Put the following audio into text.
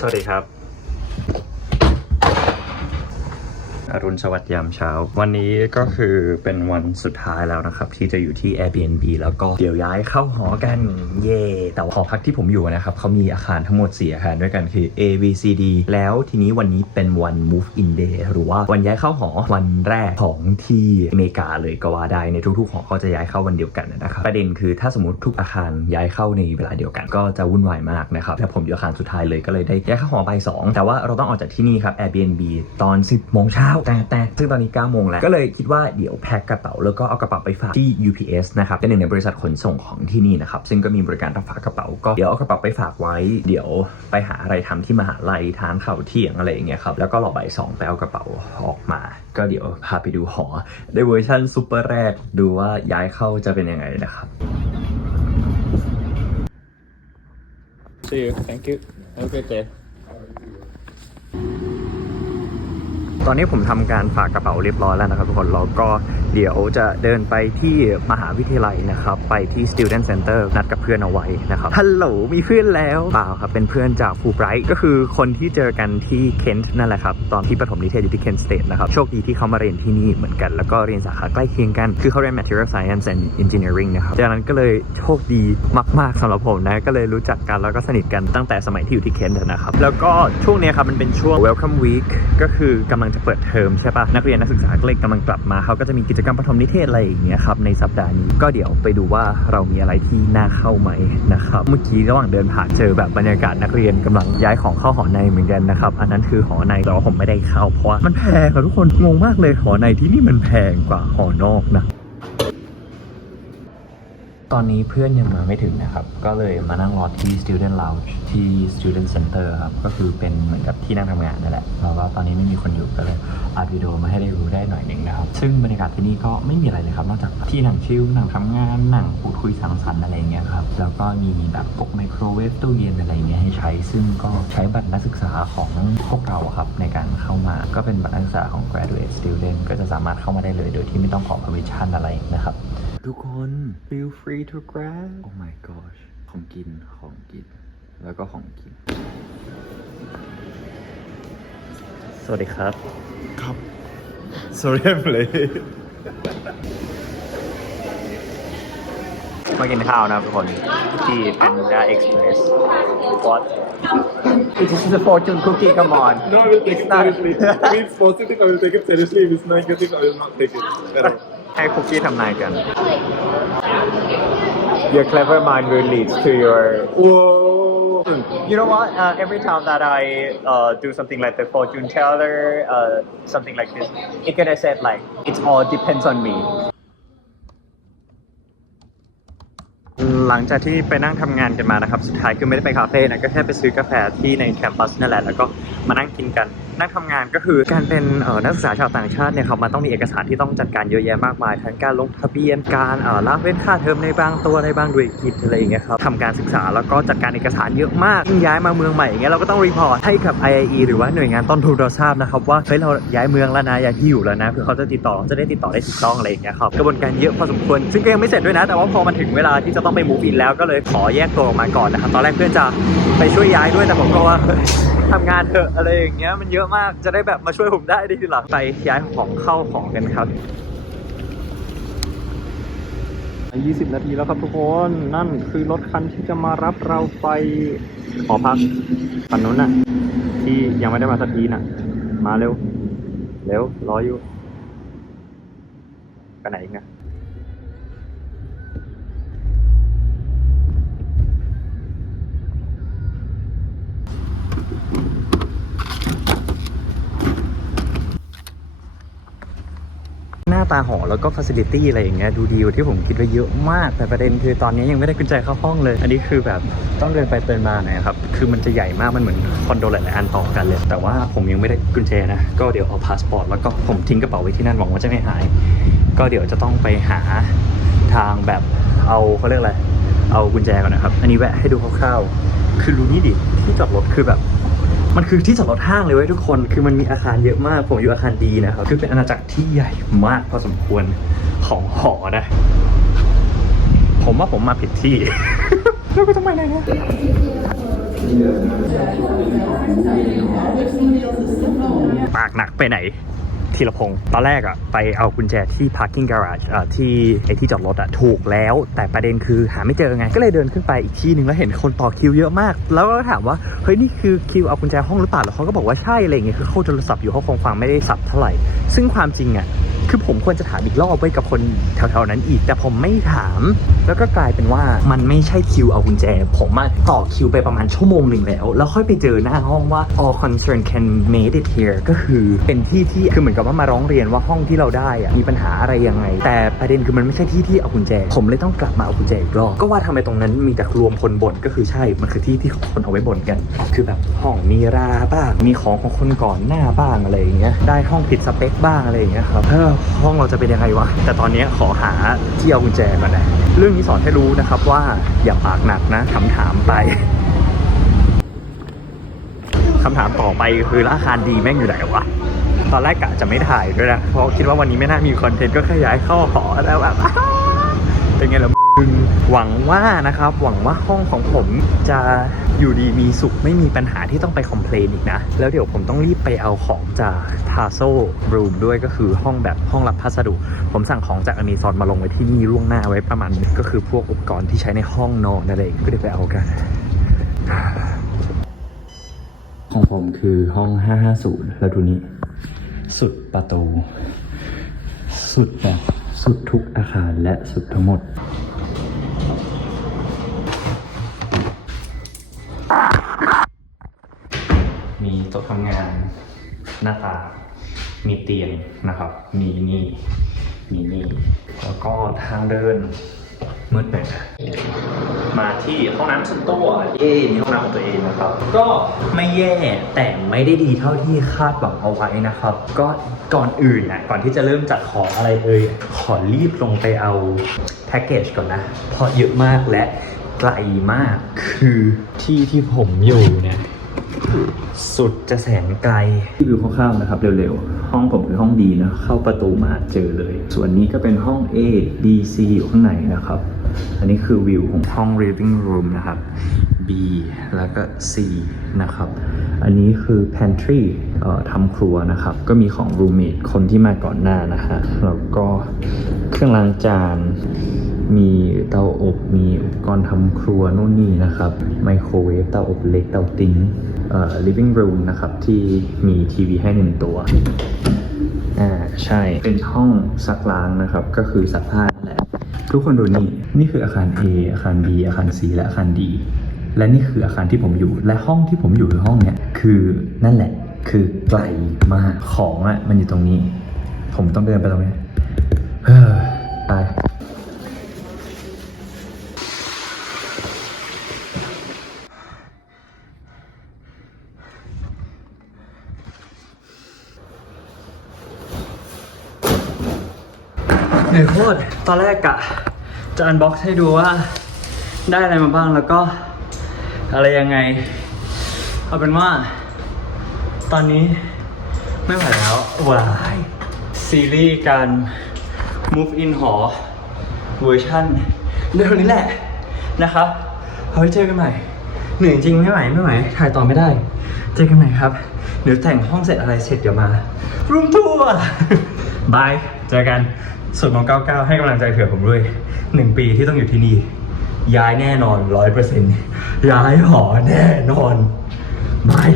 สวัสดีครับ อรุณสวัสดิ์ยามเช้า วันนี้ก็คือเป็นวันสุดท้ายแล้วนะครับ ที่จะอยู่ที่ Airbnb แล้วก็เดี๋ยวย้ายเข้าหอกันเย่แต่หอพักที่ผมอยู่นะครับเขามีอาคารทั้งหมด 4 อาคารด้วยกันคือ A B C D แล้วทีนี้วันนี้เป็นวัน move in day หรือว่าวันย้ายเข้าหอวันแรกของที่อเมริกาเลยก็ว่าได้ในทุกๆหอก็จะย้ายเข้าวันเดียวกันนะครับประเด็นคือถ้าสมมติทุกอาคารย้ายเข้าในเวลาเดียวกัน ก็จะวุ่นวายมากนะครับแต่ผมอยู่อาคารสุดท้ายเลยก็เลยได้ย้ายเข้าหอบ่ายสองแต่ว่าเราต้องออกจากที่นี่ครับ Airbnb ตอน 10โมงเช้าแต่แต่ซึ่งตอนนี้9โมงแล้ว ก็เลยคิดว่าเดี๋ยวแพ็คกระเป๋า แล้วก็เอากระเป๋าไปฝากที่ UPS นะครับเป็นหนึ่งในบริษัทขนส่งของที่นี่นะครับ ซึ่งก็มีบริการรับฝากกระเป๋า ก็เดี๋ยวเอากระเป๋าไปฝากไว้ เดี๋ยวไปหาอะไรทำที่มหาลัยทานข้าวเที่ยงอะไรอย่างเงี้ยครับ แล้วก็รอบ่ายสองไปเอากระเป๋าออกมา ก็เดี๋ยวพาไปดูหอในเวอร์ชันซูเปอร์แรกดูว่าย้ายเข้าจะเป็นยังไงนะครับ See you. Thank you. Have a good day. ตอนนี้ผมทำการฝากกระเป๋าเรียบร้อยแล้วนะครับทุกคนแล้วก็เดี๋ยวจะเดินไปที่มหาวิทยาลัยนะครับ ไปที่ Student Center นัดกับเพื่อนเอาไว้นะครับฮัลโหลมีเพื่อนแล้วเปล่าครับเป็นเพื่อนจากฟูไบรท์ก็คือคนที่เจอกันที่เคนต์นั่นแหละครับ ตอนที่ประถมนิเทศอยู่ที่เคนต์สเตทนะครับโชคดีที่เขามาเรียนที่นี่เหมือนกัน แล้วก็เรียนสาขาใกล้เคียงกัน คือเขาเรียน Material Science and Engineering นะครับดังนั้นก็เลยโชคดีมาก ๆสำหรับผมนะก็เลยรู้จักกันแล้วก็สนิทกันตั้งแต่สมัยที่อยู่ที่เคนต์นะครับแล้วก็ช่วงเนี้ยครับมันเป็นช่วง Welcome Week ก็คือกำลังจะเปิดเทอมใช่ปะนักเรียนนักศึกษาเล็กกำลังกลับมาเขาก็จะมีกิจกรรมประถมนิเทศอะไรอย่างเงี้ยครับในสัปดาห์นี้ก็เดี๋ยวไปดูว่าเรามีอะไรที่น่าเข้าไหมนะครับเมื่อกี้ระหว่างเดินผ่านเจอแบบบรรยากาศนักเรียนกำลังย้ายของเข้าหอในเหมือนกันนะครับอันนั้นคือหอในแต่ว่าผมไม่ได้เข้าเพราะว่ามันแพงครับทุกคนงงมากเลยหอในที่นี่มันแพงกว่าหอนอกนะ ตอนนี้เพื่อนยังมาไม่ถึงนะครับ ก็เลยมานั่งรอที่ Student Lounge ที่ Student Center ครับ ก็คือเป็นเหมือนกับที่นั่งทำงานนั่นแหละแล้วก็ตอนนี้ไม่มีคนอยู่ก็เลยอัดวิดีโอมาให้ได้รู้ได้หน่อยหนึ่งนะครับ ซึ่งบรรยากาศที่นี่ก็ไม่มีอะไรเลยครับ นอกจากที่นั่งชิลนั่งทำงานนั่งพูดคุยสังสรรค์อะไรเงี้ยครับ แล้วก็มีแบบพวกไมโครเวฟตู้เย็นอะไรเงี้ยให้ใช้ ซึ่งก็ใช้บัตรนักศึกษาของพวกเราครับในการเข้ามา ก็เป็นบัตรนักศึกษาของ graduate student ก็จะสามารถเข้ามาได้เลย โดยที่ไม่ต้องขอ permission อะไรนะครับ ทุกคน feel free to grab oh my gosh ของกินของกิน แล้วก็ของกิน สวัสดีครับ ครับ sorry I'm late มากินข้าวนะครับทุกคน ที่ Panda Express what this is a fortune cookie come on no I will take it not- seriously if it's positive I will take it seriously if it's negative I will not take it at all ให้คุกกี้ทำนายกัน Your clever mind will lead to your whoa You know what? Uh, every time that I uh, do something like the fortune teller, uh, something like this, it gonna say like it all depends on me. หลังจากที่ไปนั่งทำงานกันมานะครับ สุดท้ายคือไม่ได้ไปคาเฟ่นะ ก็แค่ไปซื้อกาแฟที่ในแคมปัสนั่นแหละ แล้วก็มานั่งกินกัน นั่งทำงานก็คือการเป็นนักศึกษาชาวต่างชาติเนี่ยครับมันต้องมีเอกสารที่ต้องจัดการเยอะแยะมากมายทั้งการลงทะเบียนการเอ่อละเว้นค่าเทอมในบางตัวในบางด้วยกิจอะไรอย่างเงี้ยครับทำการศึกษาแล้วก็จัดการเอกสารเยอะมากย้ายมาเมืองใหม่อย่างเงี้ยเราก็ต้องรีพอร์ตให้กับ IIE หรือว่าหน่วยงานต้นทุนเราทราบนะครับว่าเฮ้ยเราย้ายเมืองแล้วนะย้ายที่อยู่แล้วนะเพื่อเขาจะติดต่อจะได้ติดต่อได้ถูกต้องอะไรอย่างเงี้ยครับกระบวนการเยอะพอสมควรซึ่งก็ยังไม่เสร็จด้วยนะ แต่ว่าพอมาถึงเวลาที่จะต้องไป move in แล้วก็เลยขอแยกตัวออกมาก่อนนะครับตอนแรกเพื่อนจะไปช่วยย้ายด้วยแต่ผมก็ว่าทำงานเถอะอะไรอย่างเงี้ยมันเยอะมากจะได้แบบมาช่วยผมได้ในทีหลังไปย้ายของเข้าของกันครับ 20 นาทีแล้วครับทุกคนนั่นคือรถคันที่จะมารับเราไปหอพักฝั่งนู้นน่ะ ที่ยังไม่ได้มาสักทีน่ะ มาเร็ว เร็วรออยู่ไปไหนอีกนะ ตาหอแล้วก็ฟ a ซิลิตี้อะไรอย่างเงี้ยดูดีกว่าที่ผมคิดไว้เยอะมาก แต่ประเด็นคือตอนนี้ยังไม่ได้กุญแจเข้าห้องเลย อันนี้คือแบบต้องเดินไปเดินมาหน่อยครับ คือมันจะใหญ่มากมันเหมือนคอนโดหลายๆอันต่อกันเลย แต่ว่าผมยังไม่ได้กุญแจนะ ก็เดี๋ยวเอาพาสปอร์ตแล้วก็ผมทิ้งกระเป๋าไว้ที่นั่นหวังว่าจะไม่หาย ก็เดี๋ยวจะต้องไปหาทางแบบเอาเขาเรียกอะไร เอากุญแจก่อนนะครับ อันนี้แวะให้ดูคร่าวๆ คือดูนี่ดิที่จอดรถคือแบบ มันคือที่จอดรถห้างเลยเว้ยทุกคน คือมันมีอาคารเยอะมาก ผมอยู่อาคารดีนะครับ คือเป็นอาณาจักรที่ใหญ่มากพอสมควรของหอนะ ผมว่าผมมาผิดที่ แล้วก็ทำไปไหนเนี่ยปากหนักไปไหน ธีรพงศ์ตอนแรกอะไปเอากุญแจที่ parking garage อะที่ไอที่จอดรถอะถูกแล้ว แต่ประเด็นคือหาไม่เจอไง ก็เลยเดินขึ้นไปอีกที่หนึ่งแล้วเห็นคนต่อคิวเยอะมาก แล้วก็ถามว่า เฮ้ย นี่คือคิวเอากุญแจห้องหรือเปล่าแล้วเขาก็บอกว่าใช่อะไรเงี้ยคือเขาโทรศัพท์อยู่เขาคงฟังไม่ได้สับเท่าไหร่ ซึ่งความจริงอะ คือผมควรจะถามอีกรอบไว้กับคนแถวๆนั้นอีก แต่ผมไม่ถาม แล้วก็กลายเป็นว่ามันไม่ใช่คิวเอากุญแจ ผมมาต่อคิวไปประมาณชั่วโมงหนึ่งแล้ว แล้วค่อยไปเจอหน้าห้องว่า all concern can made it here ก็คือเป็นที่ที่คือเหมือนกับว่ามาร้องเรียนว่าห้องที่เราได้อะมีปัญหาอะไรยังไง แต่ประเด็นคือมันไม่ใช่ที่ที่เอากุญแจ ผมเลยต้องกลับมาเอากุญแจอีกรอบก็ว่าทำไมตรงนั้นมีแต่รวมคนบ่นก็คือใช่มันคือที่ที่คนเอาไว้บ่นกัน คือแบบห้องมีราบ้างมีของของคนก่อนหน้าบ้างอะไรอย่างเงี้ยได้ห้องผิดสเปคบ้างอะไรอย่างเงี้ยครับห้องเราจะเป็นยังไงวะ แต่ตอนนี้ขอหาที่เอากุญแจก่อนนะ เรื่องนี้สอนให้รู้นะครับว่าอย่าปากหนักนะคำถามไปคำถามต่อไปคือราคาดีแม่งอยู่ไหนวะตอนแรกกะจะไม่ถ่ายด้วยนะ เพราะคิดว่าวันนี้ไม่น่ามีคอนเทนต์ก็แค่ย้ายเข้าหอแล้วแบบเป็นไงล่ะ หวังว่านะครับ หวังว่าห้องของผมจะอยู่ดีมีสุขไม่มีปัญหาที่ต้องไปคอมเพลนอีกนะ แล้วเดี๋ยวผมต้องรีบไปเอาของจากทาโซ่รูมด้วยก็คือห้องแบบห้องรับพัสดุ ผมสั่งของจากอเมซอนมาลงไว้ที่นี่ล่วงหน้าไว้ประมาณก็คือพวกอุปกรณ์ที่ใช้ในห้องนอนอะไรอย่างเงี้ยก็เดี๋ยวไปเอากัน ของผมคือห้อง 550 แล้วดูนี่สุดประตู สุดแบบสุดทุกอาคารและสุดทั้งหมด มีโต๊ะทำงานหน้าตามีเตียงนะครับ มีนี่ มีนี่ แล้วก็ทางเดินมืดหน่อยนะมาที่ห้องน้ำส่วนตัวเย่มีห้องน้ำของตัวเองนะครับ ก็ไม่แย่แต่ไม่ได้ดีเท่าที่คาดหวังเอาไว้นะครับ ก็ก่อนอื่นนะก่อนที่จะเริ่มจัดของอะไรเลยขอรีบลงไปเอาแพ็กเกจก่อนนะ เพราะเยอะมากและไกลมากคือที่ที่ผมอยู่เนี่ย สุดจะแสนไกลที่วิวคร่าวๆนะครับเร็วๆ ห้องผมคือห้อง D นะ เข้าประตูมาเจอเลย ส่วนนี้ก็เป็นห้อง A B C อยู่ข้างในนะครับ อันนี้คือวิวของห้อง living room นะครับ B แล้วก็ C นะครับ อันนี้คือ pantry เอ่อทำครัวนะครับ ก็มีของ roommate คนที่มาก่อนหน้านะฮะแล้วก็เครื่องล้างจาน มีเตาอบ มีอุปกรณ์ทำครัวนู่นนี่นะครับ ไมโครเวฟ เตาอบเล็ก เตาติ้งเอ่อ living room นะครับ ที่มีทีวีให้หนึ่งตัว อ่า ใช่ เป็นห้องซักล้างนะครับ ก็คือซักผ้านั่นแหละ ทุกคนดูนี่ นี่คืออาคาร A อาคาร B อาคาร C และอาคาร D และนี่คืออาคารที่ผมอยู่ และห้องที่ผมอยู่คือห้องเนี้ย คือนั่นแหละ คือไกลมาก ของอะ่ะ มันอยู่ตรงนี้ ผมต้องเดินไปตรงนี้ เฮ้อตาย นื่อยโคตรตอนแรกกะจะอันบ็อกซ์ให้ดูว่าได้อะไรมาบ้างแล้วก็อะไรยังไง เอาเป็นว่า ตอนนี้ไม่ไหวแล้ววายซีรีส์การ move in หอเวอร์ชันเร็วนี้แหละนะครับเอาไว้เจอกันใหม่เหนื่อยจริงไม่ไหวไม่ไหวถ่ายต่อไม่ได้ เจอกันใหม่ครับ เดี๋ยวแต่งห้องเสร็จอะไรเสร็จเดี๋ยวมารูมทัวร์บาย เจอกัน ส่วนมอง99 ให้กำลังใจเผื่อผมด้วยหนึ่งปีที่ต้องอยู่ที่นี่ ย้ายแน่นอนร้อยเปอร์เซ็นต์ย้ายหอแน่นอนบาย